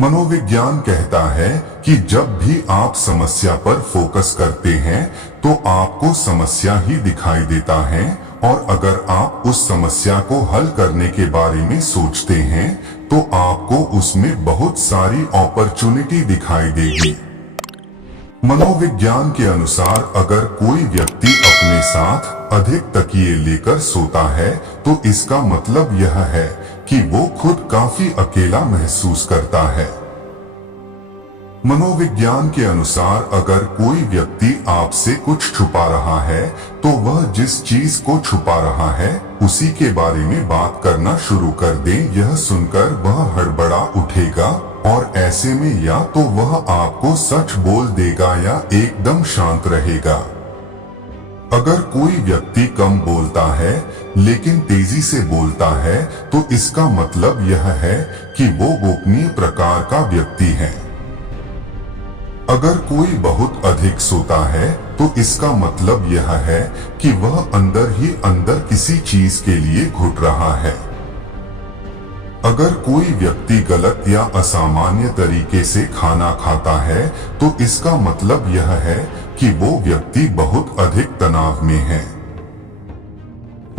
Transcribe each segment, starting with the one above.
मनोविज्ञान कहता है कि जब भी आप समस्या पर फोकस करते हैं तो आपको समस्या ही दिखाई देता है, और अगर आप उस समस्या को हल करने के बारे में सोचते हैं तो आपको उसमें बहुत सारी अपॉर्चुनिटी दिखाई देगी। मनोविज्ञान के अनुसार अगर कोई व्यक्ति अपने साथ अधिक तकिए लेकर सोता है तो इसका मतलब यह है कि वो खुद काफी अकेला महसूस करता है। मनोविज्ञान के अनुसार अगर कोई व्यक्ति आपसे कुछ छुपा रहा है तो वह जिस चीज को छुपा रहा है उसी के बारे में बात करना शुरू कर दे। यह सुनकर वह हड़बड़ा उठेगा और ऐसे में या तो वह आपको सच बोल देगा या एकदम शांत रहेगा। अगर कोई व्यक्ति कम बोलता है लेकिन तेजी से बोलता है तो इसका मतलब यह है कि वो गोपनीय प्रकार का व्यक्ति है। अगर कोई बहुत अधिक सोता है तो इसका मतलब यह है कि वह अंदर ही अंदर किसी चीज के लिए घुट रहा है। अगर कोई व्यक्ति गलत या असामान्य तरीके से खाना खाता है तो इसका मतलब यह है कि वो व्यक्ति बहुत अधिक तनाव में है।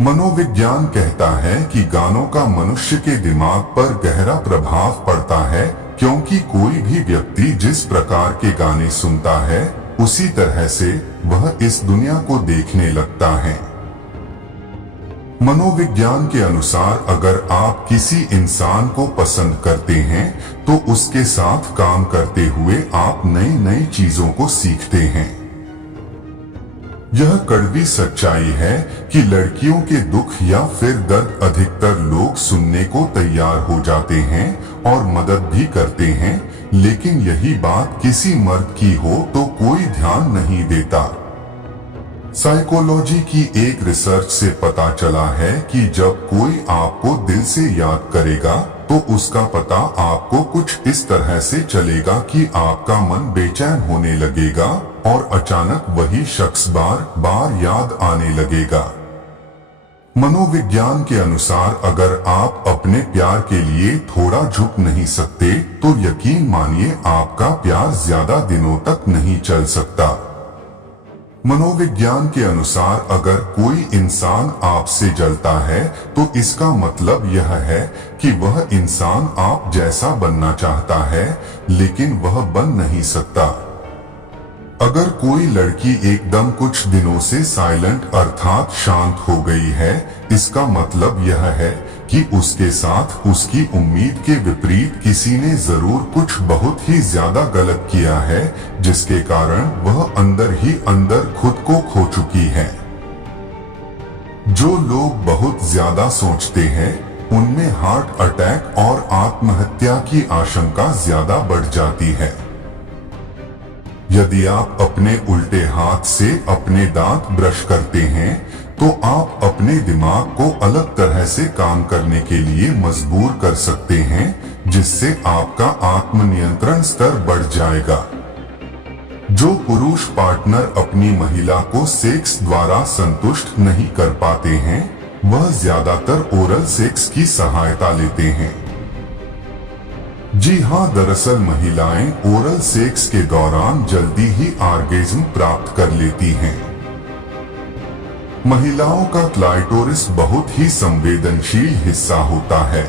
मनोविज्ञान कहता है कि गानों का मनुष्य के दिमाग पर गहरा प्रभाव पड़ता है, क्योंकि कोई भी व्यक्ति जिस प्रकार के गाने सुनता है उसी तरह से वह इस दुनिया को देखने लगता है। मनोविज्ञान के अनुसार अगर आप किसी इंसान को पसंद करते हैं तो उसके साथ काम करते हुए आप नई नई चीजों को सीखते हैं। यह कड़वी सच्चाई है कि लड़कियों के दुख या फिर दर्द अधिकतर लोग सुनने को तैयार हो जाते हैं और मदद भी करते हैं, लेकिन यही बात किसी मर्द की हो तो कोई ध्यान नहीं देता। साइकोलॉजी की एक रिसर्च से पता चला है कि जब कोई आपको दिल से याद करेगा तो उसका पता आपको कुछ इस तरह से चलेगा कि आपका मन बेचैन होने लगेगा और अचानक वही शख्स बार बार याद आने लगेगा। मनोविज्ञान के अनुसार अगर आप अपने प्यार के लिए थोड़ा झुक नहीं सकते तो यकीन मानिए आपका प्यार ज्यादा दिनों तक नहीं चल सकता। मनोविज्ञान के अनुसार अगर कोई इंसान आपसे जलता है तो इसका मतलब यह है कि वह इंसान आप जैसा बनना चाहता है लेकिन वह बन नहीं सकता। अगर कोई लड़की एकदम कुछ दिनों से साइलेंट अर्थात शांत हो गई है, इसका मतलब यह है कि उसके साथ उसकी उम्मीद के विपरीत किसी ने जरूर कुछ बहुत ही ज्यादा गलत किया है, जिसके कारण वह अंदर ही अंदर खुद को खो चुकी है। जो लोग बहुत ज्यादा सोचते हैं उनमें हार्ट अटैक और आत्महत्या की आशंका ज्यादा बढ़ जाती है। यदि आप अपने उल्टे हाथ से अपने दांत ब्रश करते हैं तो आप अपने दिमाग को अलग तरह से काम करने के लिए मजबूर कर सकते हैं, जिससे आपका आत्मनियंत्रण स्तर बढ़ जाएगा। जो पुरुष पार्टनर अपनी महिला को सेक्स द्वारा संतुष्ट नहीं कर पाते हैं वह ज्यादातर ओरल सेक्स की सहायता लेते हैं। जी हाँ, दरअसल महिलाएं ओरल सेक्स के दौरान जल्दी ही ऑर्गेज्म प्राप्त कर लेती हैं। महिलाओं का क्लाइटोरिस बहुत ही संवेदनशील हिस्सा होता है।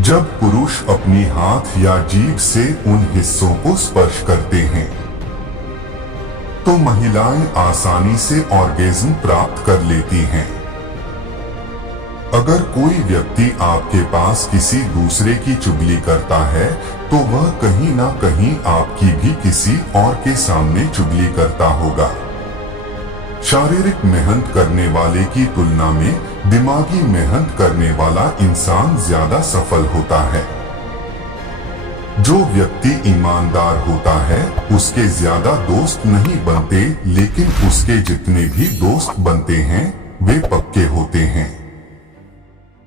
जब पुरुष अपनी हाथ या जीभ से उन हिस्सों को स्पर्श करते हैं तो महिलाएं आसानी से ऑर्गेज्म प्राप्त कर लेती हैं। अगर कोई व्यक्ति आपके पास किसी दूसरे की चुगली करता है तो वह कहीं ना कहीं आपकी भी किसी और के सामने चुगली करता होगा। शारीरिक मेहनत करने वाले की तुलना में दिमागी मेहनत करने वाला इंसान ज्यादा सफल होता है। जो व्यक्ति ईमानदार होता है उसके ज्यादा दोस्त नहीं बनते, लेकिन उसके जितने भी दोस्त बनते हैं वे पक्के होते हैं।